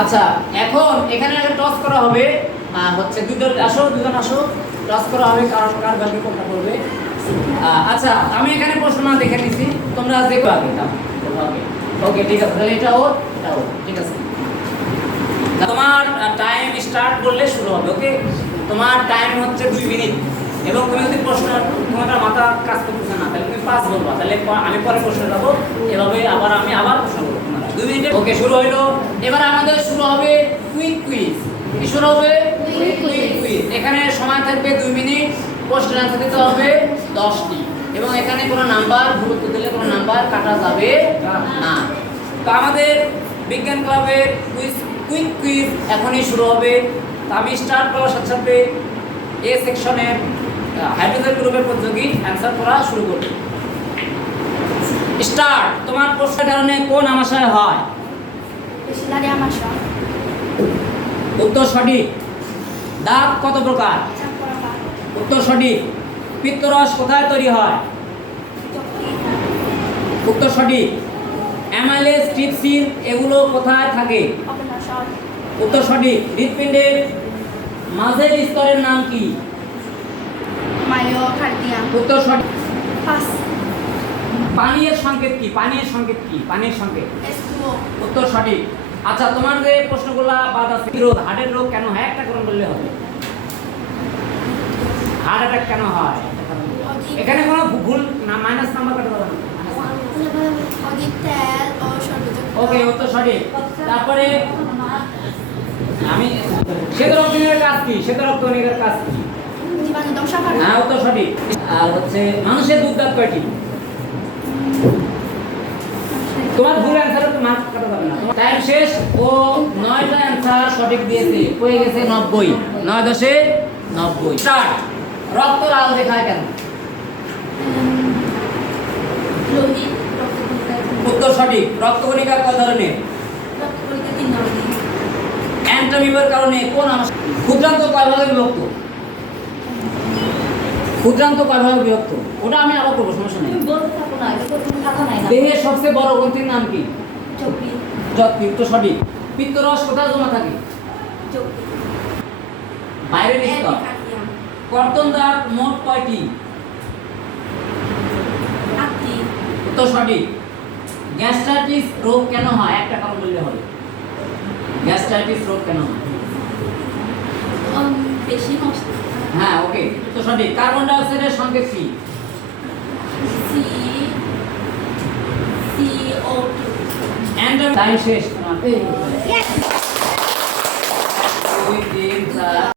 আচ্ছা এখন এখানে আগে টস করা হবে হচ্ছে দুজন আসো টস করা হবে কার কার ভাগে কোনটা করবে। আচ্ছা আমি এখানে প্রশ্নমান দেখে নিছি তোমরা দেখো আগে দাও। ওকে ঠিক আছে তাহলে এটা ওর ঠিক আছে। তোমার টাইম স্টার্ট করলে শুরু হবে। ওকে তোমার টাইম হচ্ছে 2 মিনিট এবং তুমি যদি প্রশ্ন তোমার মাথা কাজ করতেছে না তাহলে তুমি 5 বলবা, তাহলে আমি পরে প্রশ্ন দেবো, এভাবে আমি আবার প্রশ্ন করব তোমার 2 মিনিটে। ওকে শুরু হইলো। এবার আমাদের শুরু হবে কুইক কুইজ। কি শুরু হবে? Quick quiz. এখানে সময় থাকবে 2 মিনিট, প্রশ্নের অ্যানসার দিতে হবে 10টি এবং এখানে কোনো নাম্বার ভুল উত্তর দিলে কোনো নাম্বার কাটা যাবে না। তো আমাদের বিজ্ঞান ক্লাবের কুইক কুইজ এখনই শুরু হবে। তো আমি স্টার্ট করার সাথে সাথে এ সেকশনের হাইড্রোজেন গ্রুপের প্রতিযোগী অ্যানসার করা শুরু করবে। স্টার্ট। তোমার প্রশ্নের কারণে কোন আমাশয় হয়? পেশিদারি আমাশয়। উত্তর সঠিক। দাঁত কত প্রকার? চাকরাকার। উত্তর সঠিক। পিত্তরস কোথায় তৈরি হয়? উত্তর সঠিক। অ্যামাইলেজ ট্রিপসিন এগুলো কোথায় থাকে? অপনাশয়। উত্তর সঠিক। হৃৎপিণ্ডের মাঝের স্তরের নাম কি? মায়োকার্ডিয়াম। উত্তর সঠিক। পাস। পানীয়ের সংকেত কি? পানীয়ের সংকেত কি? পানির সংকেত। এসকুও। উত্তর সঠিক। আচ্ছা তোমার যে প্রশ্নগুলা বাদ আছে, রোগ হার্টের রোগ কেন হয়? একটা কারণ বললে হবে। হার্ট অ্যাটাক কেন হয়? এখানে কোনো ভুল না, মাইনাস নাম্বার কাটা যাবে না। অধিক তেল ও সর্বোচ্চ। ওকে উত্তর সঠিক। তারপরে আমি শ্বেত রক্তকণিকার কাজ কি? শ্বেত রক্তকণিকার কাজ কি? জীবাণু ধ্বংস করে। হ্যাঁ উত্তর সঠিক। আর হচ্ছে মানুষের দুধ দাঁত কয়টি? তোমার ভুল অ্যানসারে তো মার্ক কাটা যাবে না। তোমার টাইম শেষ। ও 9টা অ্যানসার সঠিক দিয়েছে, হয়ে গেছে 90। 9 10 90। স্টার্ট। রক্ত লাল দেখায় কেন? লোহিত রক্তকণিকা। উত্তর সঠিক। রক্তকণিকা কয় ধরনের? রক্তকণিকা 3 ধরনের। অ্যান্টামিবার কারণে কোন আমাশয়? ক্ষুদ্রান্ত কয় ভাগে বিভক্ত? ক্ষুদ্রান্ত কয় ভাগে বিভক্ত? ওটা আমি আবার করবো, সমস্যা নেই। বলতে থাকো না, এটা তো কোনো কথা নাই না। দেহের সবচেয়ে বড় গ্রন্থির নাম কি? যকৃৎ। যকৃৎ। উত্তর সঠিক। পিত্তরস কোথায় জমা থাকে? যকৃৎ। বাইরের স্তর। এপিকার্ডিয়াম। কর্তন দাঁত মোট কয়টি? 8টি। উত্তর সঠিক। গ্যাস্ট্রাইটিস রোগ কেন হয়? একটা কারণ বললে হবে। গ্যাস্ট্রাইটিস রোগ কেন হয়? বেশি নষ্ট। হ্যাঁ ওকে উত্তর সঠিক। কার্বন ডাই অক্সাইডের সংকেত কি? C CO2। টাইম শেষ তোমার। Yes! 2 3 4